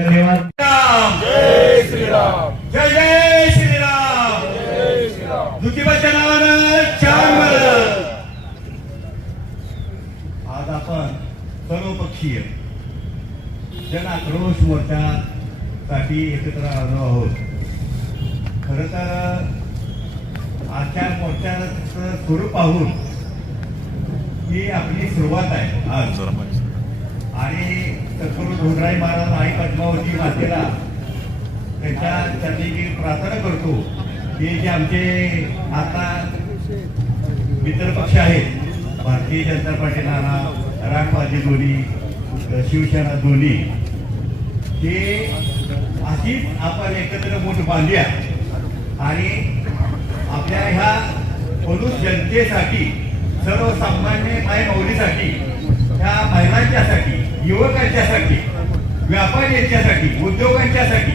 धन्यवाद. जय श्रीराम. जय जय श्रीराम. जय श्रीराम. ज्योतिबाच्या नावानं चार मरल. आज आपण सर्वपक्षीय जन आक्रोश मोर्चासाठी एकत्र आलो आहोत. खरं तर आजच्या मोर्चाचं स्वरूप पाहून ही आपली सुरुवात आहे आज. आणि सद्गुरू धोंडराय महाराज आई पद्मावती मातेला त्यांच्या चरणी मी प्रार्थना करतो की जे आमचे आता मित्रपक्ष आहेत, भारतीय जनता पार्टी नाना, राष्ट्रवादी दोन्ही, शिवसेना दोन्ही, हे अशीच आपण एकत्र मोठ बांधूया आणि आपल्या ह्या पलूस जनतेसाठी, सर्वसामान्य मायमाऊलीसाठी, ह्या महिलांच्यासाठी, युवकांच्यासाठी, व्यापाऱ्यांच्यासाठी, उद्योगांच्यासाठी,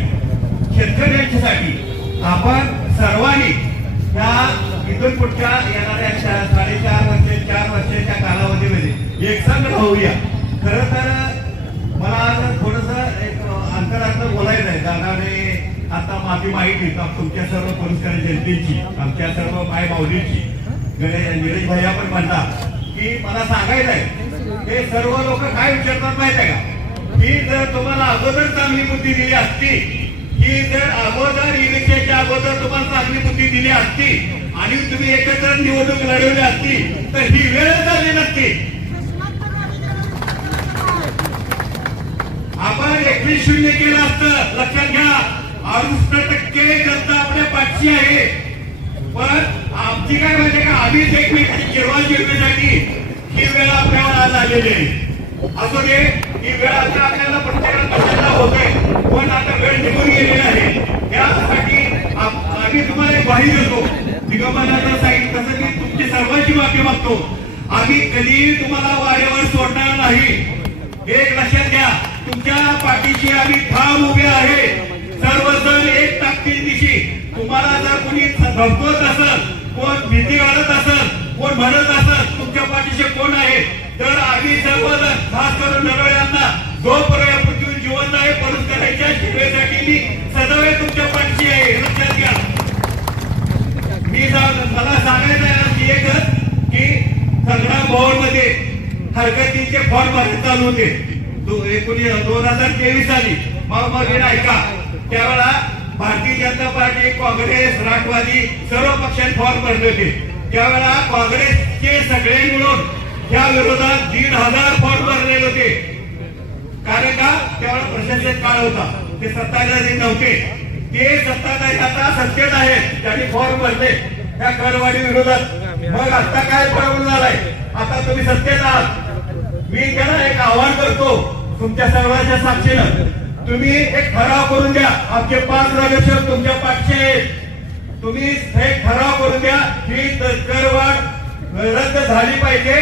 शेतकऱ्यांच्यासाठी आपण सर्वांनी ह्या इथून पुढच्या येणाऱ्या 4.5 वर्ष 4 वर्षाच्या कालावधीमध्ये एकसंघ होऊया. खरं तर मला आज थोडंसं एक अंतरातलं बोलायचं आहे. दादाने आता माफी मागितली तुमच्या सर्व पुरस्कार जनतेची, आमच्या सर्व माय माऊलींची. नीरज भैया पण म्हणतात की मला सांगायचं आहे हे सर्व लोक काय विचारतात माहित आहे का, की जर तुम्हाला अगोदर चांगली बुद्धी दिली असती, की जर अगोदर इलेक्शनच्या अगोदर तुम्हाला चांगली बुद्धी दिली असती आणि तुम्ही एकत्र निवडणूक लढवली असती तर ही वेळच आली नसती. आपण 21-0 केलं असतं. लक्षात घ्या, 68% जनता आपल्या पाठची आहे. पण आमची काय म्हणजे का आम्हीच एकमेकांची जिरवा जिरण्यासाठी ही वेळ आपल्यावर आज आलेली आहे. असू दे, ही वेळ आता आपल्याला प्रत्येकाला कशाला होते, पण आता वेळ निघून गेलेली आहे. त्यासाठी आम्ही तुम्हाला एक ग्वाही देतो. दिगंबराचं सांगितलं तसं मी तुमची सर्वांची माफी मागतो. आम्ही कधी तुम्हाला वाऱ्यावर सोडणार नाही. एक लक्षात घ्या, तुमच्या पाठीशी आम्ही ठाम उभे आहे. सर्वजण एक ताकदीनिशी. तुम्हाला जर कोणी धमकवत असेल, कोण भीती घालत असेल, कोण म्हणत असेल तुमच्या पाठीशी कोण आहे, तर आम्ही सर्वजण खास करून नरवळ्यांना जोपर्यंत पृथ्वी जिवंत आहे परत करायच्या सेवेसाठी मी सदैव तुमच्या पाठीशी आहे. लक्षात घ्या. मला सांगायचं आहे एकच की सगळ्या भवन मध्ये हरकतीचे फॉर्म भरणे चालू होते 2023 साली. मग ऐका, त्यावेळा भारतीय जनता पार्टी, काँग्रेस, राष्ट्रवादी सर्व पक्षांनी फॉर्म भरले होते. त्यावेळा काँग्रेसचे सगळे मिळून त्या विरोधात 1,500 फॉर्म भरलेले होते. कारण का त्यावेळा प्रशासक काळ होता, ते सत्ताधारी नव्हते. ते सत्ताधारी आता सत्तेत आहेत, त्यांनी फॉर्म भरले त्या करवाढी विरोधात. मग आता काय प्रॉब्लेम झालाय, आता तुम्ही सत्तेत आहात. मी त्यांना एक आव्हान करतो तुमच्या सर्वांच्या साक्षीनं, तुम्ही एक ठराव करून द्या. आमचे 5 नगरसेवक तुमच्या पाठचे आहेत. तुम्ही एक ठराव करून द्या ही करवाढ रद्द झाली पाहिजे.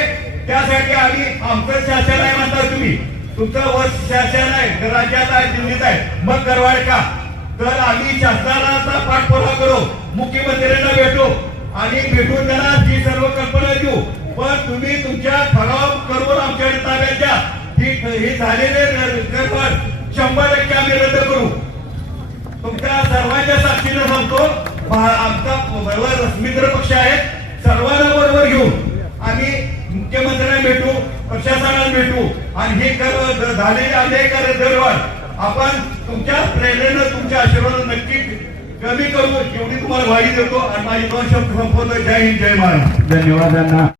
त्यासाठी आम्ही आमचं शासन आहे म्हणता तुम्ही, तुमचं वर्ष शासन आहे, राज्यात आहे, दिल्लीत आहे, मग करवाढ का? तर आम्ही शासनाचा पाठपुरावा करू, मुख्यमंत्र्यांना भेटू आणि भेटून त्यांना जी सर्व कल्पना देऊ. पण तुम्ही तुमच्या ठराव करून आमच्या ताब्यात द्या. ही झालेले करवाढ 100% आम्ही रद्द करू. तुमच्या सर्वांच्या साक्षीनं सांगतो, आमचा बरोबर मित्र पक्ष आहे, सर्वांना बरोबर घेऊन आम्ही मुख्यमंत्र्यांना भेटू, प्रशासनाला भेटू आणि हे झालेले अनेक दरवाढ आपण तुमच्या प्रेरणेनं, तुमच्या आशीर्वादानं नक्की कमी करू एवढी तुम्हाला ग्वाही देतो. आणि माझी 2 शब्द संपवतो. जय हिंद, जय महाराष्ट्र. धन्यवाद.